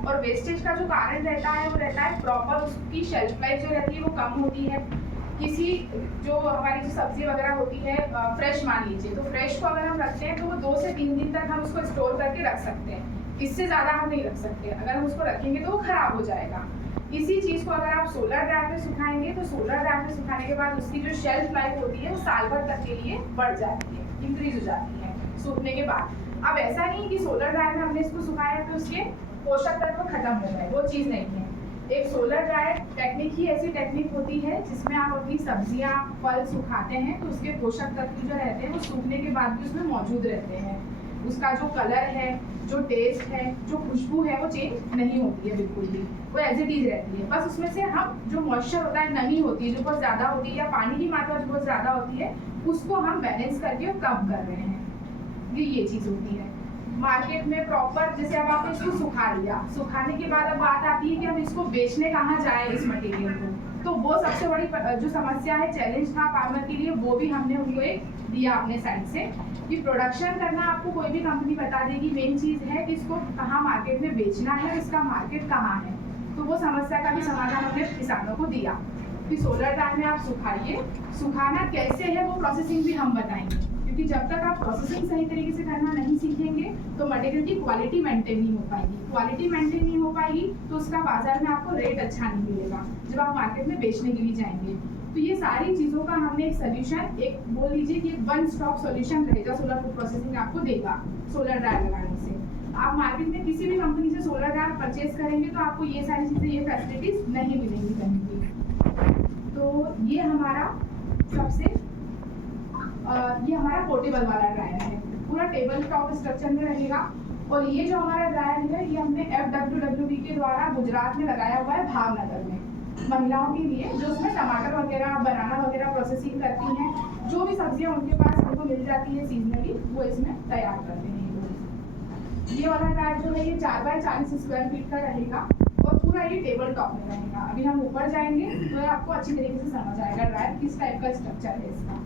और वेस्टेज का जो कारण रहता है वो रहता है प्रॉपर उसकी शेल्फ लाइफ जो रहती है वो कम होती है। किसी जो हमारी जो सब्जी वगैरह होती है फ्रेश मान लीजिए, तो फ्रेश को अगर हम रखते हैं तो वो 2 से 3 दिन तक हम उसको स्टोर करके रख सकते हैं, इससे ज़्यादा हम नहीं रख सकते। अगर हम उसको रखेंगे तो वो खराब हो जाएगा। इसी चीज़ को अगर आप सोलर ड्रायर पे सुखाएंगे तो सोलर ड्रायर पे सुखाने के बाद उसकी जो शेल्फ लाइफ होती है वो साल भर तक के लिए बढ़ जाती है, इंक्रीज हो जाती है सूखने के बाद। अब ऐसा नहीं कि सोलर ड्रायर में हमने इसको सुखाया तो उसके पोषक तत्व खत्म हो गए, वो चीज़ नहीं है। एक सोलर ड्रायर टेक्निक ही ऐसी टेक्निक होती है जिसमें आप अपनी सब्जियां फल सुखाते हैं तो उसके पोषक तत्व जो रहते हैं वो सूखने के बाद भी उसमें मौजूद रहते हैं। उसका जो कलर है, जो टेस्ट है, जो खुशबू है वो चेंज नहीं होती है बिल्कुल भी, वो एज इट इज रहती है। बस उसमें से हम जो मॉइस्चर होता है, नमी होती है जो बहुत ज़्यादा होती है या पानी की मात्रा जो बहुत ज़्यादा होती है उसको हम बैलेंस करके कम कर रहे हैं, ये चीज़ होती है। मार्केट में प्रॉपर जैसे अब आपने इसको सुखा लिया, सुखाने के बाद अब बात आती है कि हम इसको बेचने कहाँ जाए इस मटेरियल को, तो वो सबसे बड़ी जो समस्या है, चैलेंज था फार्मर के लिए, वो भी हमने उनको एक दिया अपने साइड से कि प्रोडक्शन करना आपको कोई भी कंपनी बता देगी, मेन चीज़ है कि इसको कहाँ मार्केट में बेचना है, इसका मार्केट कहाँ है। तो वो समस्या का भी समाधान हमने किसानों को दिया कि सोलर ड्रायर में आप सुखाइए, सुखाना कैसे है वो प्रोसेसिंग भी हम बताएंगे, क्योंकि जब तक आप प्रोसेसिंग सही तरीके से करना नहीं सीखेंगे तो मटेरियल की क्वालिटी मेंटेन नहीं हो पाएगी। क्वालिटी मेंटेन नहीं हो पाएगी तो उसका बाजार में आपको रेट अच्छा नहीं मिलेगा जब आप मार्केट में बेचने के लिए जाएंगे। तो ये सारी चीज़ों का हमने एक सोल्यूशन, एक बोल लीजिए कि एक वन स्टॉप सोल्यूशन रहेगा सोलर फूड प्रोसेसिंग आपको देगा सोलर ड्रायर लगाने से। आप मार्केट में किसी भी कंपनी से सोलर ड्रायर परचेज करेंगे तो आपको ये सारी चीज़ें, ये फैसिलिटीज नहीं मिलेंगी कहीं भी। तो ये हमारा सबसे ये हमारा पोर्टेबल वाला ड्रायर है, पूरा टेबल टॉप स्ट्रक्चर में रहेगा। और ये जो हमारा ड्रायर है ये हमने FWWB के द्वारा गुजरात में लगाया हुआ है, भावनगर में, महिलाओं के लिए जो उसमें टमाटर वगैरह, बनाना वगैरह प्रोसेसिंग करती हैं, जो भी सब्जियां उनके पास उनको मिल जाती है सीजनली, वो इसमें तैयार करते हैं। ये वाला ड्रायर जो है ये 4 बाय 40 स्क्वायर फीट का रहेगा और पूरा ये टेबल टॉप में रहेगा। अभी हम ऊपर जाएंगे तो आपको अच्छी तरीके से समझ आएगा ड्रायर किस टाइप का स्ट्रक्चर है इसका।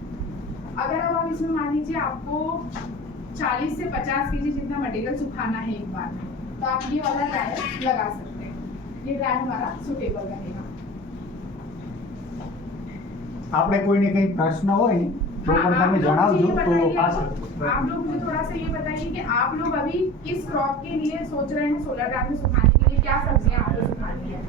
अगर अब आप इसमें मान लीजिए आपको 40 से 50 kg जितना मटेरियल सुखाना है एक बार में, तो आप ये वाला ड्रायर लगा सकते हैं। ये ड्रायर हमारा सुटेबल रहेगा। આપણે કોઈને કંઈ પ્રશ્ન હોય તો પણ તમે જણાવજો તો आप लोग मुझे थोड़ा सा ये बताइए कि आप लोग अभी किस क्रॉप के लिए सोच रहे हैं सोलर ड्रायर में सुखाने के लिए, क्या सब्जियां आपको सुखानी है?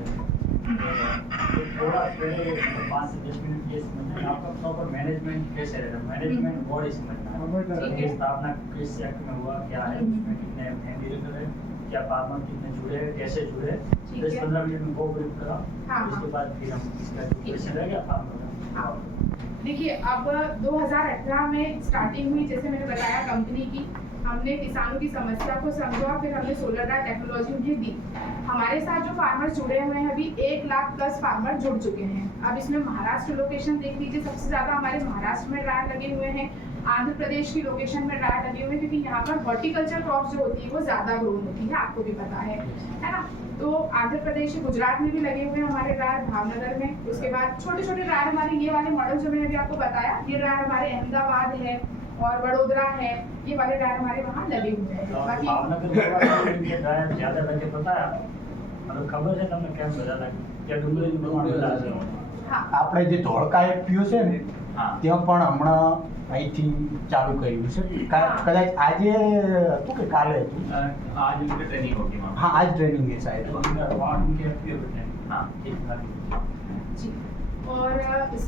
थोड़ा पहले 5 से 10 मिनट ये समझना है आपका प्रॉपर मैनेजमेंट कैसे रहेगा, मैनेजमेंट बॉडी समझना है कि स्थापना किस सेक्ट में हुआ, क्या है उसमें, कितने हैंडल है, क्या फार्मर कितने जुड़े हैं, कैसे जुड़े हैं। 10-15 मिनट में वो ब्रीफ करा, उसके बाद फिर हम इसका क्वेश्चन रहेगा फार्मर का। देखिए अब 2018 में स्टार्टिंग हुई, जैसे मैंने बताया कंपनी की, हमने किसानों की समस्या को समझा, फिर हमने सोलर ड्रायर टेक्नोलॉजी उन्हें दी। हमारे साथ जो फार्मर जुड़े हुए हैं अभी 1 लाख प्लस फार्मर जुड़ चुके हैं। अब इसमें महाराष्ट्र लोकेशन देख लीजिए, सबसे ज़्यादा हमारे महाराष्ट्र में ड्रायर लगे हुए हैं, आंध्र प्रदेश की लोकेशन में ड्रायर लगे हुए हैं, क्योंकि यहाँ पर हॉर्टिकल्चर क्रॉप्स जो होती है वो ज़्यादा ग्रो होती है, आपको भी पता है ना। तो आंध्र प्रदेश, गुजरात में भी लगे हुए हैं हमारे ड्रायर, भावनगर में। उसके बाद छोटे छोटे ड्रायर हमारे ये वाले मॉडल जो मैंने अभी आपको बताया, ये ड्रायर हमारे अहमदाबाद है और वडोदरा है, ये वाले ड्रायर हमारे वहाँ लगे हुए हैं। बाकी ड्रायर ज़्यादा लगे पता है मतलब खबर है તમને કેમ બધા લાગે કે ડુંગળીનું પ્રમાણ વધારે છે। હા, આપણે જે ધોળકા એફપીઓ છે ને હા ત્યાં પણ હમણાં અહીંથી ચાલુ કર્યું છે, કદાચ આજે હતું કે કાલે હતું, आज उनकी ट्रेनिंग होगी वहाँ। હા આજ ટ્રેનિंग है शायद। वहाँ उनके एफपीओ बैठे हैं। हाँ ठीक है जी। और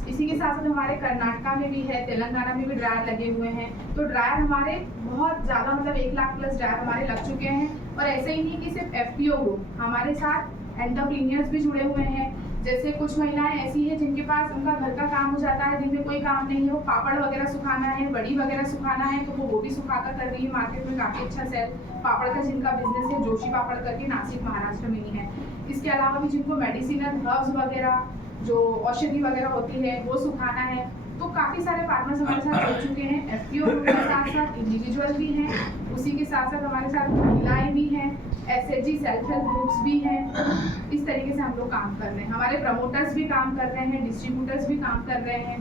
इसी के साथ साथ हमारे कर्नाटका में भी है, तेलंगाना में भी ड्रायर लगे हुए हैं। तो ड्रायर हमारे बहुत ज़्यादा, मतलब 1 लाख प्लस ड्रायर हमारे लग चुके हैं। और ऐसे ही नहीं कि सिर्फ एफपीओ हो, हमारे साथ एंटरप्रीनियर्स भी जुड़े हुए हैं। जैसे कुछ महिलाएं ऐसी हैं जिनके पास उनका घर का काम हो जाता है, जिनमें कोई काम नहीं हो, पापड़ वगैरह सुखाना है, बड़ी वगैरह सुखाना है, तो वो भी सुखाकर कर रही है। मार्केट में काफ़ी अच्छा सेल पापड़ का जिनका बिजनेस है, जोशी पापड़ करके, नासिक महाराष्ट्र में ही है। इसके अलावा भी जिनको मेडिसिनल हर्ब्स वगैरह, जो औषधि वगैरह होती है, वो सुखाना है। तो काफ़ी सारे फार्मर्स हमारे साथ जुड़ चुके हैं। एफपीओ के साथ साथ इंडिविजुअल भी हैं, उसी के साथ साथ हमारे साथ महिलाएं भी हैं, एसएचजी सेल्फ हेल्प ग्रुप्स भी हैं। इस तरीके से हम लोग काम कर रहे हैं। हमारे प्रमोटर्स भी काम कर रहे हैं, डिस्ट्रीब्यूटर्स भी काम कर रहे हैं।